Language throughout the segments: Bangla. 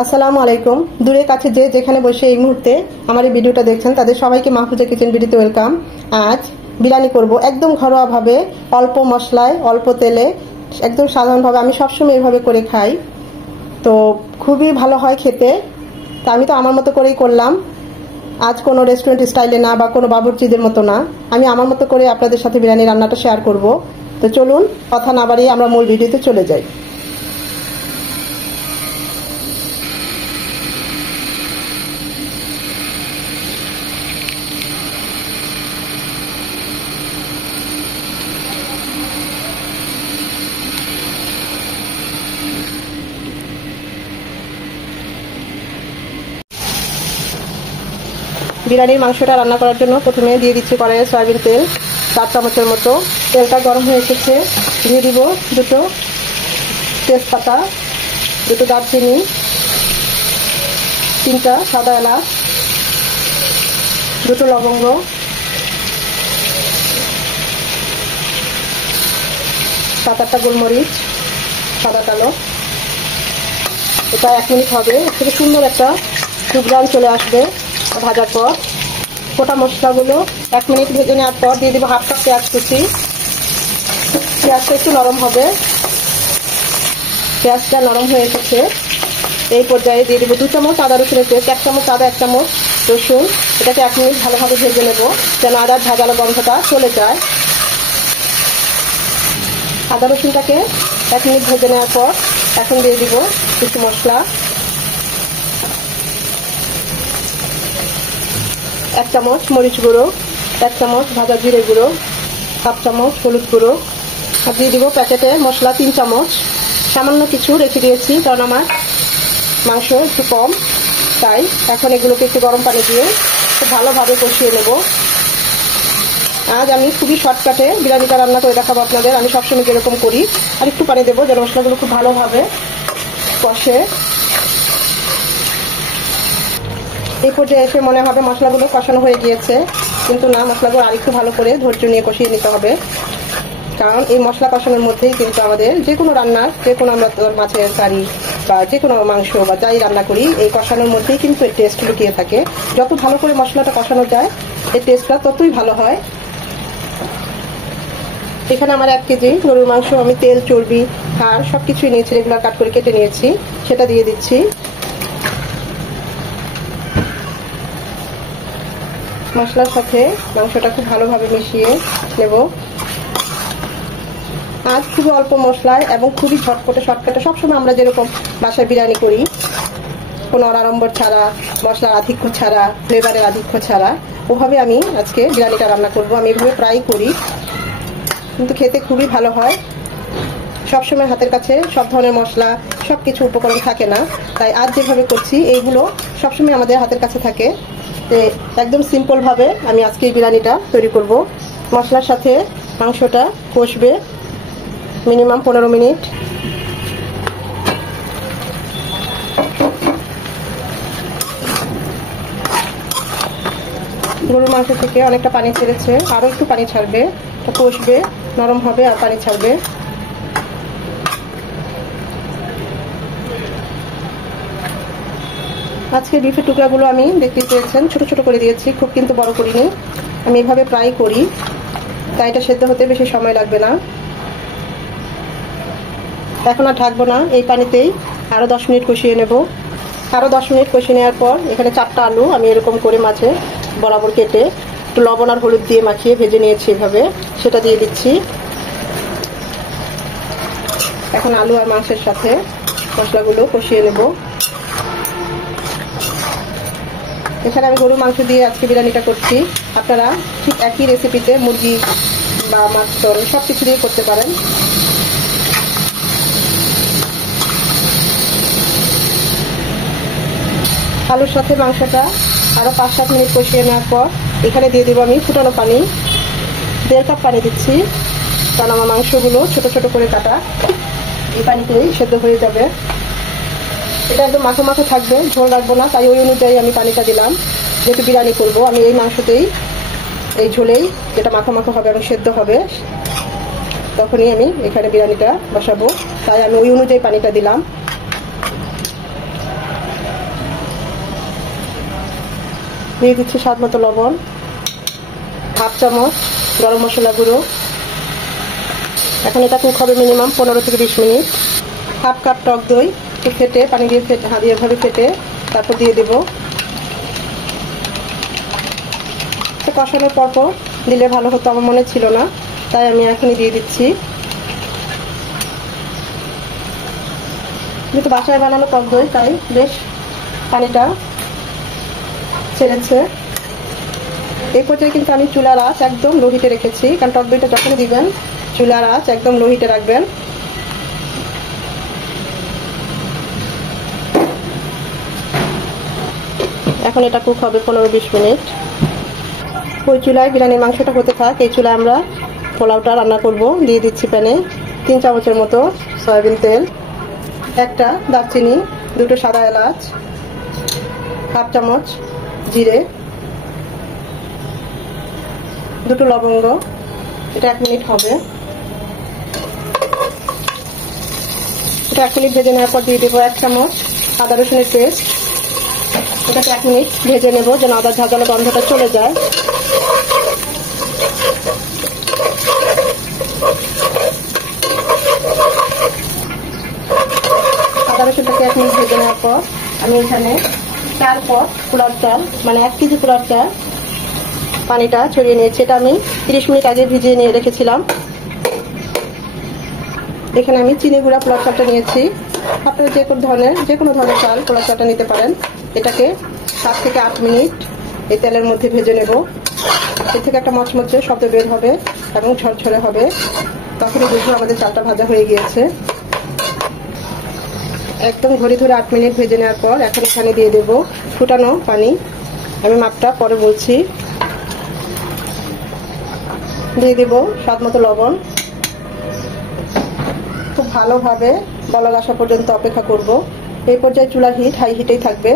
আসসালামু আলাইকুম। দূরে কাছে যে যেখানে বসে এই মুহূর্তে আমার এই ভিডিওটা দেখছেন তাদের সবাইকে মাহফুজা কিচেন ভিডিওতে ওয়েলকাম। আজ বিরিয়ানি করব একদম ঘরোয়া ভাবে, অল্প মশলায় অল্প তেলে, একদম সাধারণভাবে। আমি সবসময় এইভাবে করে খাই, তো খুবই ভালো হয় খেতে। তা আমি তো আমার মতো করেই করলাম। আজ কোনো রেস্টুরেন্ট স্টাইলে না বা কোনো বাবুর্চিদের মতো না, আমি আমার মতো করে আপনাদের সাথে বিরিয়ানি রান্নাটা শেয়ার করব। তো চলুন কথা না বাড়িয়ে আমরা মূল ভিডিওতে চলে যাই। বিরিয়ানির মাংসটা রান্না করার জন্য প্রথমে দিয়ে দিচ্ছি কড়াইয়ে সয়াবিন তেল 4 চামচের মতো। তেলটা গরম হয়ে এসেছে, দিয়ে দিব দুটো তেজপাতা, দুটো দারচিনি, 3টা সাদা এলাচ, দুটো লবঙ্গ, 7-8টা গোলমরিচ সাদা কালো। এটা 1 মিনিট হবে, খুব সুন্দর একটা সুঘ্রাণ চলে আসবে ভাজার পর। গোটা মশলাগুলো 1 মিনিট ভেজে নেওয়ার পর দিয়ে দেবো 1/2 কাপ পেঁয়াজ কুচি। পেঁয়াজটা একটু নরম হবে, পেঁয়াজটা নরম হয়ে এসেছে। এই পর্যায়ে দিয়ে দেবো 2 চামচ আদা রসুনের পেস্ট, 1 চামচ আদা 1 চামচ রসুন। এটাকে 1 মিনিট ভালোভাবে ভেজে নেব যেন আদার ঝাঁঝালো গন্ধটা চলে যায়। আদা রসুনটাকে 1 মিনিট ভেজে নেওয়ার পর এখন দিয়ে দিব কিছু মশলা। 1 চামচ মরিচ গুঁড়ো, 1 চামচ ভাজা জিরে গুঁড়ো, 1/2 চামচ হলুদ গুঁড়ো, আর দিয়ে দিব প্যাকেটের মশলা 3 চামচ। সামান্য কিছু রেখে দিয়েছি কারণ আমার মাংস একটু কম, তাই এখন এগুলোকে একটু গরম পানি দিয়ে খুব ভালোভাবে কষিয়ে নেব। আজ আমি খুবই শর্টকাটে বিরিয়ানিটা রান্না করে দেখাবো আপনাদের। আমি সবসময় যেরকম করি, আর একটু পানি দেবো যেন মশলাগুলো খুব ভালোভাবে কষে। এই পর্যায়ে এসে মনে হবে মশলাগুলো কষানো হয়ে গিয়েছে, কিন্তু না, মশলাগুলো আরেকটু ভালো করে ধৈর্য নিয়ে কষিয়ে নিতে হবে। কারণ এই মশলা কষানোর মধ্যেই কিন্তু আমাদের যে কোনো রান্নার, যে কোনো আমরা মাছের কারি বা যে কোনো মাংস বা যাই রান্না করি, এই কষানোর মধ্যেই কিন্তু এর টেস্ট লুকিয়ে থাকে। যত ভালো করে মশলাটা কষানো যায় এর টেস্টটা ততই ভালো হয়। এখানে আমার 1 কেজি গরুর মাংস আমি তেল, চর্বি, হাড় সবকিছুই নিয়েছি, রেগুলার কাট করে কেটে নিয়েছি, সেটা দিয়ে দিচ্ছি। মশলার সাথে মাংসটা খুব ভালোভাবে মিশিয়ে নেব। আজ খুবই অল্প মশলায় এবং খুবই ঝটপটে শর্টকাটে, সবসময় আমরা যেরকম বাসায় বিরিয়ানি করি, কোনো অনাড়ম্বর ছাড়া, মশলার আধিক্য ছাড়া, ফ্লেভারের আধিক্য ছাড়া, ওভাবে আমি আজকে বিরিয়ানিটা রান্না করব। আমি এভাবে প্রায় করি, কিন্তু খেতে খুবই ভালো হয়। সবসময় হাতের কাছে সব ধরনের মশলা, সব কিছু উপকরণ থাকে না, তাই আজ যেভাবে করছি এইগুলো সবসময় আমাদের হাতের কাছে থাকে। একদম সিম্পল ভাবে আমি আজকে এই বিরিয়ানিটা তৈরি করব। মশলার সাথে মাংসটা কষবে মিনিমাম 15 মিনিট। গরুর মাংস থেকে অনেকটা পানি ছেড়েছে, আরো একটু পানি ছাড়বে, কষবে, নরম হবে আর পানি ছাড়বে। আজকে বিফের টুকরাগুলো আমি দেখতে পেয়েছেন ছোট ছোট করে দিয়েছি, খুব কিন্তু বড় করিনি। আমি এভাবে ফ্রাই করি, তাই এটা সেদ্ধ হতে বেশি সময় লাগবে না। এখন আর ঢাকবো না, এই পানিতেই আরো 10 মিনিট কষিয়ে নেব। আরো 10 মিনিট কষিয়ে নেওয়ার পর এখানে 4টা আলু আমি এরকম করে মাঝে বরাবর কেটে একটু লবণ আর হলুদ দিয়ে মাখিয়ে ভেজে নিয়েছি এভাবে, সেটা দিয়ে দিচ্ছি। এখন আলু আর মাংসের সাথে মশলাগুলো কষিয়ে নেব। এখানে আমি গরুর মাংস দিয়ে আজকে বিরিয়ানিটা করছি। আপনারা ঠিক একই রেসিপিতে মুরগি বা মাছ সব কিছু দিয়ে করতে পারেন। আলুর সাথে মাংসটা আরো 5-7 মিনিট কষিয়ে নেওয়ার পর এখানে দিয়ে দেবো আমি ফুটানো পানি। 1.5 কাপ পানি দিচ্ছি, কারণ আমার মাংসগুলো ছোট ছোট করে কাটা, এই পানিতেই সেদ্ধ হয়ে যাবে। এটা একদম মাখো মাখো থাকবে, ঝোল রাখবো না, তাই ওই অনুযায়ী আমি পানিটা দিলাম। যেহেতু বিরিয়ানি করবো আমি এই মাংসতেই, এই ঝোলেই যেটা মাখো মাখো হবে এবং সেদ্ধ হবে, তখনই আমি এখানে বিরিয়ানিটা বসাবো, তাই আমি ওই অনুযায়ী পানিটা দিলাম। দিয়ে দিচ্ছি স্বাদ মতো লবণ, হাফ চামচ গরম মশলা গুঁড়ো। এখন এটা কুক হবে মিনিমাম 15 থেকে 20 মিনিট। হাফ কাপ টক দই ফেটে পানি দিয়ে এভাবে ফেটে তারপর দিয়ে দেবো। কষানোর পর দিলে ভালো হতো, আমার মনে ছিল না, তাই আমি এখনই দিয়ে দিচ্ছি। যেহেতু বাসায় বানানো টক দই তাই বেশ পানিটা ছেড়েছে। এই পর্যায়ে কিন্তু আমি চুলার আঁচ একদম লো হিটে রেখেছি, কারণ টক দইটা যখন দিবেন চুলার আঁচ একদম লো হিটে রাখবেন। এখন এটা কুক হবে 15-20 মিনিট। ওই চুলায় বিরিয়ানির মাংসটা হতে থাক, এই চুলায় আমরা পোলাওটা রান্না করব। দিয়ে দিচ্ছি প্যানে 3 চামচের মতো সয়াবিন তেল, একটা দারচিনি, 2টো সাদা এলাচ, হাফ চামচ জিরে, 2টো লবঙ্গ। এটা 1 মিনিট হবে। এটা 1 মিনিট ভেজে নেওয়ার পর দিয়ে দেবো 1 চামচ আদা রসুনের পেস্ট। এটাকে 1 মিনিট ভেজে নেব যেন আদা ঝাঁঝালো গন্ধটা চলে যায়। আদা রসুনটাকে 1 মিনিট ভেজে নেওয়ার পর আমি এখানে 4 পট পোলার চাল, মানে 1 কেজি পোলার চাল পানিটা ছড়িয়ে নিয়েছি। এটা আমি 30 মিনিট আগে ভিজিয়ে নিয়ে রেখেছিলাম। এখানে আমি চিনি গুঁড়া পোলার চালটা নিয়েছি। আপনারা যে কোনো ধরনের চাল পোলার চালটা নিতে পারেন। এটাকে 7 থেকে 8 মিনিট এই তেলের মধ্যে ভেজে নেব। এর থেকে একটা মচমচে শব্দ বের হবে এবং ঝরঝরে হবে, তখনই বুঝবো আমাদের চালটা ভাজা হয়ে গিয়েছে। একদম ঘড়ি ধরে 8 মিনিট ভেজে নেওয়ার পর এখন এখানে দিয়ে দেব ফুটানো পানি। আমি মাপটা পরে বলছি। দিয়ে দেব স্বাদ মতো লবণ। খুব ভালোভাবে বলক আসা পর্যন্ত অপেক্ষা করব। এই পর্যায়ে চুলার হিট হাই হিটেই থাকবে।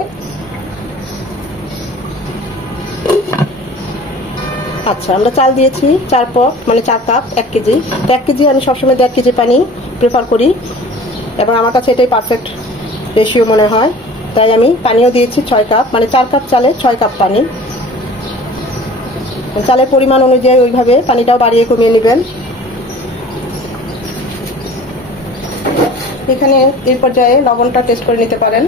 আচ্ছা, আমরা চাল দিয়েছি 4 পট, মানে 4 কাপ, 1 কেজি। 1 কেজি আমি সবসময় 1.5 কেজি পানি প্রেফার করি এবং আমার কাছে এটাই পারফেক্ট রেশিও মনে হয়, তাই আমি পানিও দিয়েছি 6 কাপ, মানে 4 কাপ চালে 6 কাপ পানি। চালের পরিমাণ অনুযায়ী ওইভাবে পানিটাও বাড়িয়ে কমিয়ে নেবেন। এখানে এই পর্যায়ে লবণটা টেস্ট করে নিতে পারেন।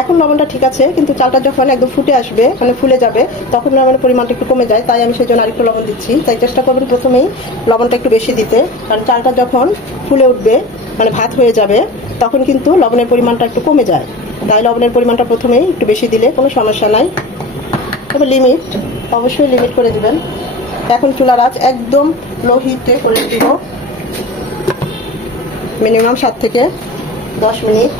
এখন লবণটা ঠিক আছে, কিন্তু চালটা যখন একদম ফুটে আসবে, মানে ফুলে যাবে, তখন লবণের পরিমাণটা একটু কমে যায়, তাই আমি সেই জন্য আরেকটু লবণ দিচ্ছি। তাই চেষ্টা করবেন প্রথমেই লবণটা একটু বেশি দিতে, কারণ চালটা যখন ফুলে উঠবে, মানে ভাত হয়ে যাবে, তখন কিন্তু লবণের পরিমাণটা একটু কমে যায়। তাই লবণের পরিমাণটা প্রথমেই একটু বেশি দিলে কোনো সমস্যা নাই। তবে লিমিট, অবশ্যই লিমিট করে দিবেন। এখন চুলার আঁচ একদম লো হিটে করে দিব মিনিমাম 7 থেকে 10 মিনিট।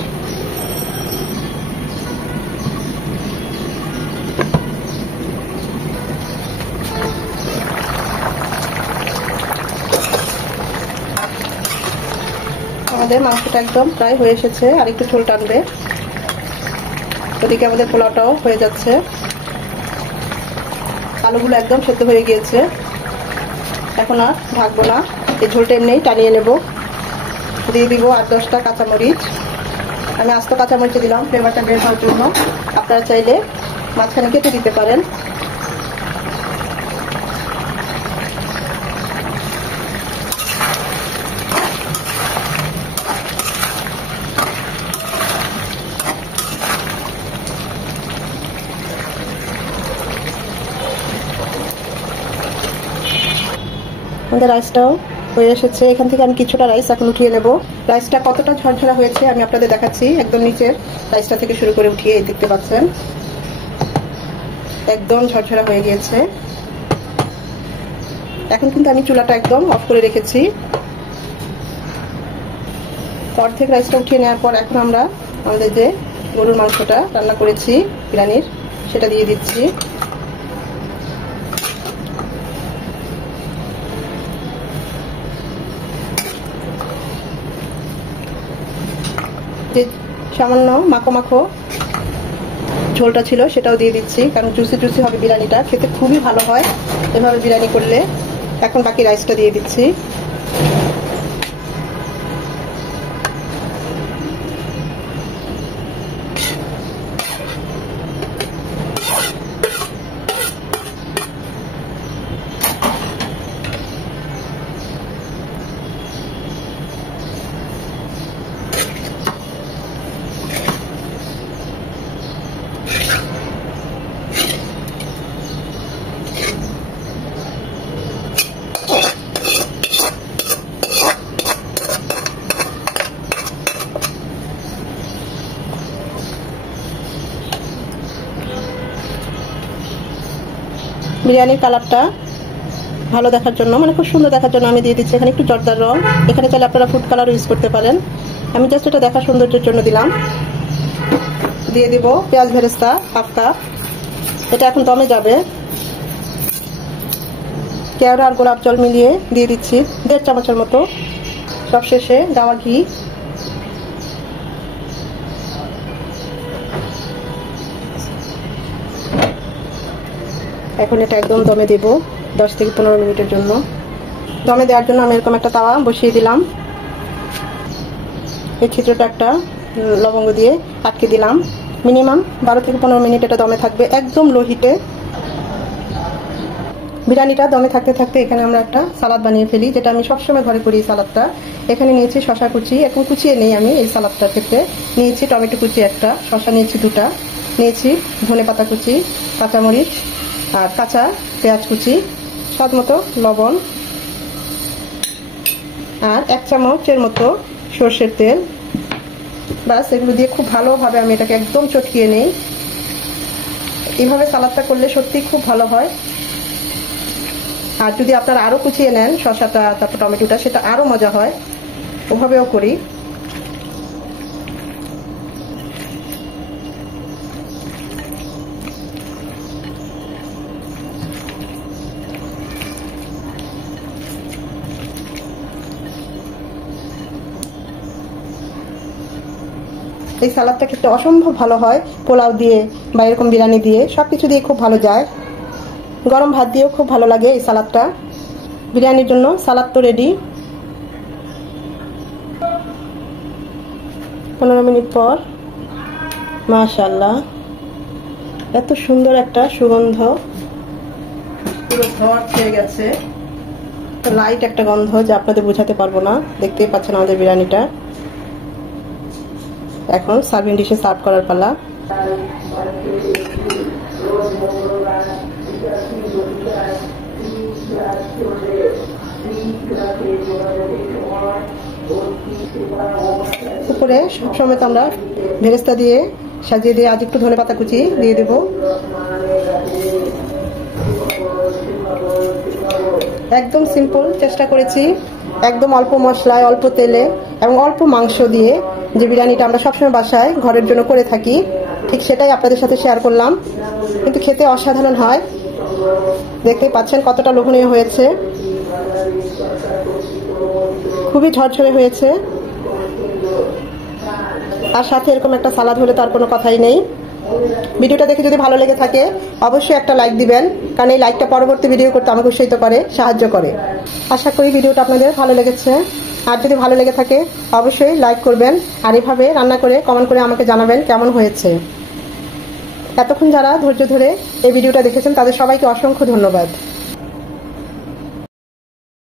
আমাদের মাংসটা একদম প্রায় হয়ে এসেছে, আর একটু ঝোল টানবে। ওদিকে আমাদের পোলাওটাও হয়ে যাচ্ছে। আলুগুলো একদম সেদ্ধ হয়ে গিয়েছে। এখন আর ঢাকবো না, এই ঝোলটা এমনিই টানিয়ে নেব। দিয়ে দিব 8-10টা কাঁচামরিচ। আমি আস্ত কাঁচামরিচ দিলাম ফ্লেভারটা বের হওয়ার জন্য। আপনারা চাইলে মাঝখানে কেটে দিতে পারেন। আমাদের রাইসটাও হয়ে এসেছে। এখান থেকে আমি কিছুটা রাইস এখন উঠিয়ে নেব। রাইসটা কতটা ঝরঝরা হয়েছে আমি আপনাদের দেখাচ্ছি। একদম নিচের রাইসটা থেকে শুরু করে উঠিয়ে দেখতে পাচ্ছেন একদম ঝরঝরা হয়ে গিয়েছে। এখন কিন্তু আমি চুলাটা একদম অফ করে রেখেছি। অর্ধেক রাইসটা উঠিয়ে নেওয়ার পর এখন আমরা আমাদের যে গরুর মাংসটা রান্না করেছি বিরিয়ানির, সেটা দিয়ে দিচ্ছি। যে সামান্য মাখো মাখো ঝোলটা ছিল সেটাও দিয়ে দিচ্ছি, কারণ জুসি জুসি হবে বিরিয়ানিটা, খেতে খুবই ভালো হয় এভাবে বিরিয়ানি করলে। এখন বাকি রাইসটা দিয়ে দিচ্ছি। বিরিয়ানির কালারটা ভালো দেখার জন্য, মানে খুব সুন্দর দেখার জন্য আমি দিয়ে দিচ্ছি এখানে একটু জর্দার রং। এখানে চাইলে আপনারা ফুড কালার ইউজ করতে পারেন। আমি জাস্ট এটা দেখার সৌন্দর্যের জন্য দিলাম। দিয়ে দিব পেঁয়াজ বেরেস্তা হাফ কাপ। এটা এখন দমে যাবে। কেওড়া আর গোলাপ জল মিলিয়ে দিয়ে দিচ্ছি 1.5 চামচের মতো। সবশেষে গাওয়া ঘি। এখন এটা একদম দমে দেব 10 থেকে 15 মিনিটের জন্য। দমে দেওয়ার জন্য আমি এরকম একটা তাওয়া বসিয়ে দিলাম। এই ছিদ্রটা একটা লবঙ্গ দিয়ে আটকে দিলাম। মিনিমাম 12 থেকে 15 মিনিট এটা দমে থাকবে একদম লো হিটে। বিরিয়ানিটা দমে থাকতে থাকতে এখানে আমরা একটা সালাদ বানিয়ে ফেলি, যেটা আমি সবসময় ঘরে করি। সালাদটা এখানে নিয়েছি শশা কুচি, এখন কুচিয়ে নেই আমি এই সালাদটার ক্ষেত্রে। নিয়েছি টমেটো কুচি একটা, শশা নিয়েছি 2টা, নিয়েছি ধনেপাতা কুচি, কাঁচামরিচ আর কাঁচা পেঁয়াজ কুচি, স্বাদ মতো লবণ আর 1 চামচের মতো সরষের তেল। বাস এগুলো দিয়ে খুব ভালোভাবে আমি এটাকে একদম চটকিয়ে নেই। এইভাবে সালাদটা করলে সত্যি খুব ভালো হয়। আর যদি আপনারা আরো কুচিয়ে নেন শসাটা তারপর টমেটোটা, সেটা আরো মজা হয়। ওভাবেও করি। এই সালাদটা খেতে অসম্ভব ভালো হয় পোলাও দিয়ে বা এরকম বিরিয়ানি দিয়ে, সবকিছু দিয়ে খুব ভালো যায়। গরম ভাত দিয়েও খুব ভালো লাগে এই সালাদটা। বিরিয়ানির জন্য সালাদ তো রেডি। 15 মিনিট পর মাশাআল্লাহ এত সুন্দর একটা সুগন্ধ, পুরো ঘর ছেয়ে গেছে। লাইট একটা গন্ধ যা আপনাদের বোঝাতে পারবো না। দেখতেই পাচ্ছেন আমাদের বিরিয়ানিটা। এখন সার্ভিং ডিশে সার্ভ করার পালা। উপরে সবসময় তো আমরা বেরেস্তা দিয়ে সাজিয়ে দিয়ে আজ একটু ধনেপাতা কুচি দিয়ে দেব। একদম সিম্পল চেষ্টা করেছি, একদম অল্প মশলায় অল্প তেলে এবং অল্প মাংস দিয়ে যে বিরিয়ানিটা আমরা সবসময় বাসায় ঘরের জন্য করে থাকি, ঠিক সেটাই আপনাদের সাথে শেয়ার করলাম। কিন্তু খেতে অসাধারণ হয়। দেখতেই পাচ্ছেন কতটা লোভনীয় হয়েছে, খুবই ঝরঝরে হয়েছে। তার সাথে এরকম একটা সালাদ হলে তার কোনো কথাই নেই। ভিডিওটা দেখে যদি ভালো লেগে থাকে অবশ্যই একটা লাইক দিবেন, কারণ এই লাইকটা পরবর্তী ভিডিও করতে আমাকে উৎসাহিত করে, সাহায্য করে। আশা করি ভিডিওটা আপনাদের ভালো লেগেছে। আর যদি ভালো লেগে থাকে অবশ্যই লাইক করবেন, আর এভাবে রান্না করে কমেন্ট করে আমাকে জানাবেন কেমন হয়েছে। এতক্ষণ যারা ধৈর্য ধরে এই ভিডিওটা দেখেছেন তাদের সবাইকে অসংখ্য ধন্যবাদ।